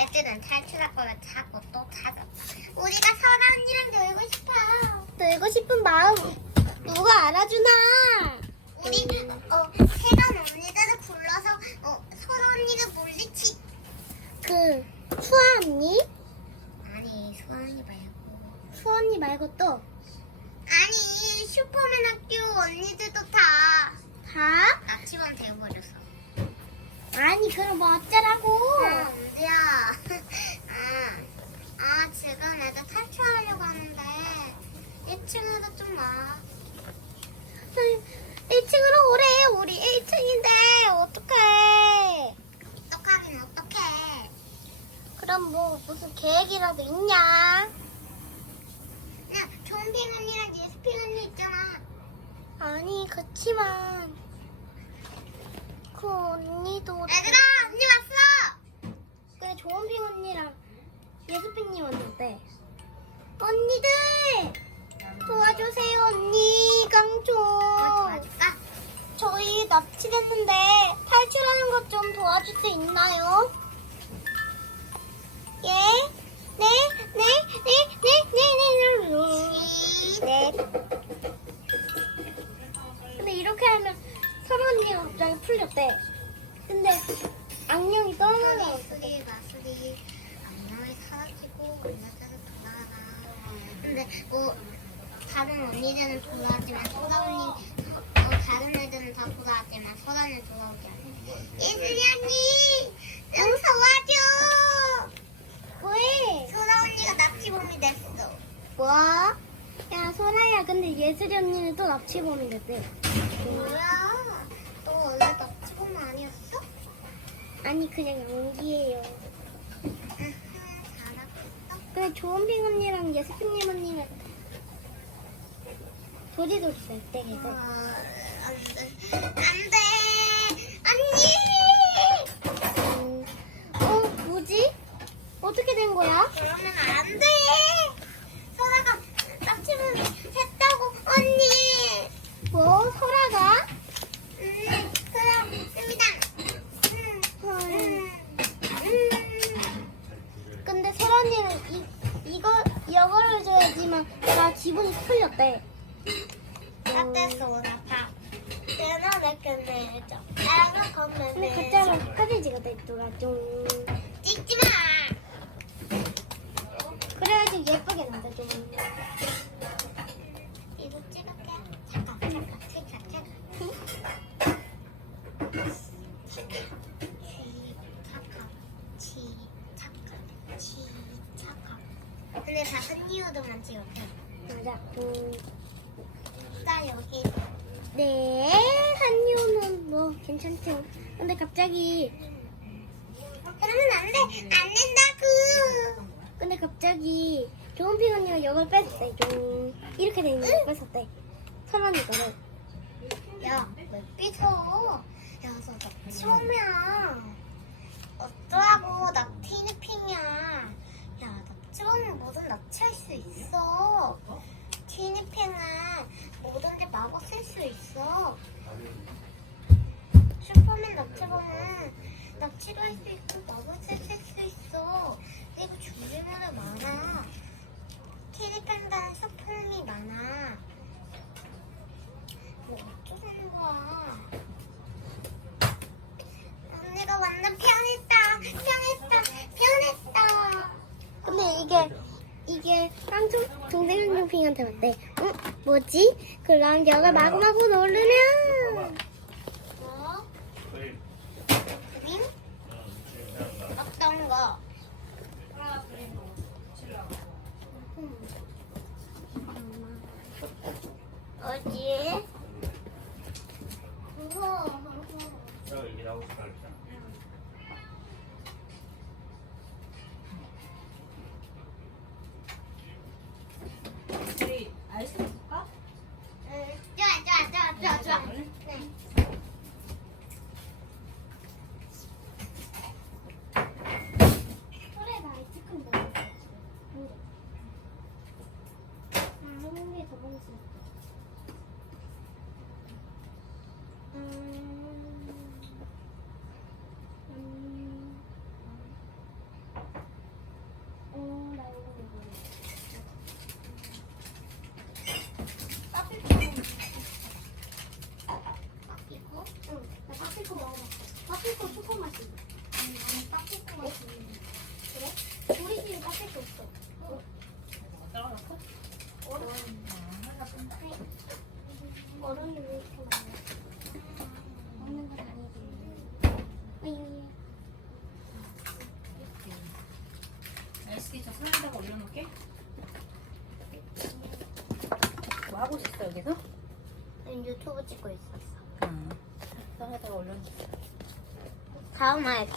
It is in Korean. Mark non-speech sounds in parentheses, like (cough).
애들은 탈출할 거면 자꾸 또 찾았다. 우리가 선아 언니랑 놀고 싶어. 놀고 싶은 마음 누가 알아주나? 우리 어 세간 언니들을 불러서 어 선아 언니를 물리치. 그 수아 언니? 아니 수아 언니 말고. 수아 언니 말고 또 아니 슈퍼맨 학교 언니들도 다 다? 납치범 되어버렸어. 아니 그럼 뭐 어쩌라고? 아, 언제야? (laughs) 아, 아 지금 애들 탈출하려고 하는데 1층으로 좀 와. 1층으로 오래 우리 1층인데 어떡해 어떡하긴 어떡해. 그럼 뭐 무슨 계획이라도 있냐? 야, 좀비 언니랑 예스피 언니 있잖아. 아니 그치만 그 언니도 얘들아, 언니 왔어! 그래 조은빈 언니랑 예수빈님 왔는데 언니들 도와주세요 언니 도와줄까? 저희 납치됐는데 탈출하는 것 좀 도와줄 수 있나요? 갑자기 풀렸대. 근데 악령이 떠나가 마수리, 마수리. 안녕히 사라지고, 언니들은 돌아가. 근데, 뭐, 다른 언니들은 돌아가지만, 소라 언니, 어, 다른 애들은 다 돌아가지만, 소라는 돌아오지 않아. 예슬이 언니! 좀 도와줘! 왜? 소라 언니가 납치범이 됐어. 뭐? 야 설아야 근데 예슬이 언니는 또 납치범이 됐대. 뭐야? 너 원래 납치범 아니었어? 아니 그냥 연기예요. 근데 조은빈 언니랑 예스피님 언니는 도리도리 어, 계 그냥 나 기분이 풀렸대. 따뜻해서 아파. 내끝내줘 내가 건네 근데 그때는 커지지가 됐더라 좀. 찍지 마. 그래가지고 예쁘게 나와 좀. 근데 다 한 이유도만 찍을게. 맞아. 음. 나 여기. 네, 한유는 뭐 괜찮죠. 근데 갑자기 그러면 안 돼! 안 된다고! 근데 갑자기 조은핑 언니가 이걸 뺐대. 좀 이렇게 돼 있는 걸 뺐었대. 설언니 거를. 야, 왜 삐져? 야, 너 납치범이야. 어쩌라고, 나 티니핑이야. 야, 납치범은 뭐든 납치할 수 있어. 티니핑은 뭐든지 마구 쓸수 있어. 슈퍼맨 납치범은 납치도 할 수 있고 마구 쓸수 있어. 그리고 준비물이 많아. 티니핑단은 소품이 많아. 뭐 어쩌는 거야? 언니가 완전 편했다, 편했다, 편했다. 근데 이게 이게 깡총 동생 한경핑한테 왔대. 응? 뭐지? 그럼 여기 마구마구 누르면 거는? 네. 소리 많이 찍힌다. 나한 개더 나 빠삐코 먹어봤어. 빠삐코 초코 맛이. 아니, 나는 빠삐코 맛이. 그래? 우리 집에 빠삐코 없어. 떨어졌어? 얼음. 얼음이 왜 이렇게 많아? 먹는 건 아니지. 아유. SD 저 손에다가 올려놓을게. 뭐 하고 있었어 여기서? 난 유튜브 찍고 있었어. 응. 손에다가 올려놓을게. 다음 알